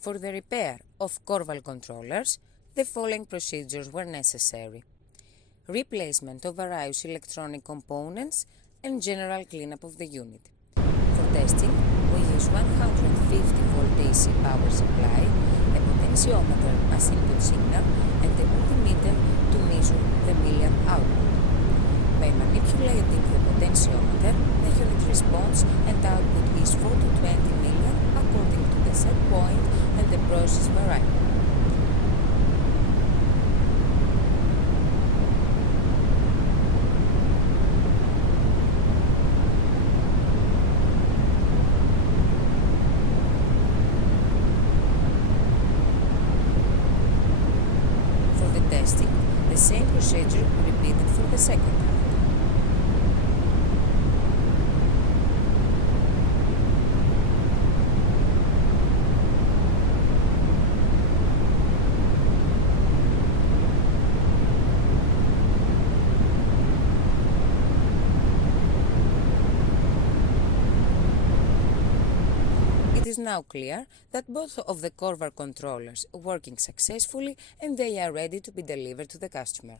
For the repair of Korval controllers, the following procedures were necessary: replacement of various electronic components and general cleanup of the unit. For testing, we use 150-volt AC power supply, a potentiometer as input signal, and a multimeter to measure the milliamp output. By manipulating the potentiometer, the unit response and output is 4 to 20 milliamp according to the set point and the process variable. For the testing, the same procedure repeated for the second time. It is now clear that both of the Korval controllers are working successfully and they are ready to be delivered to the customer.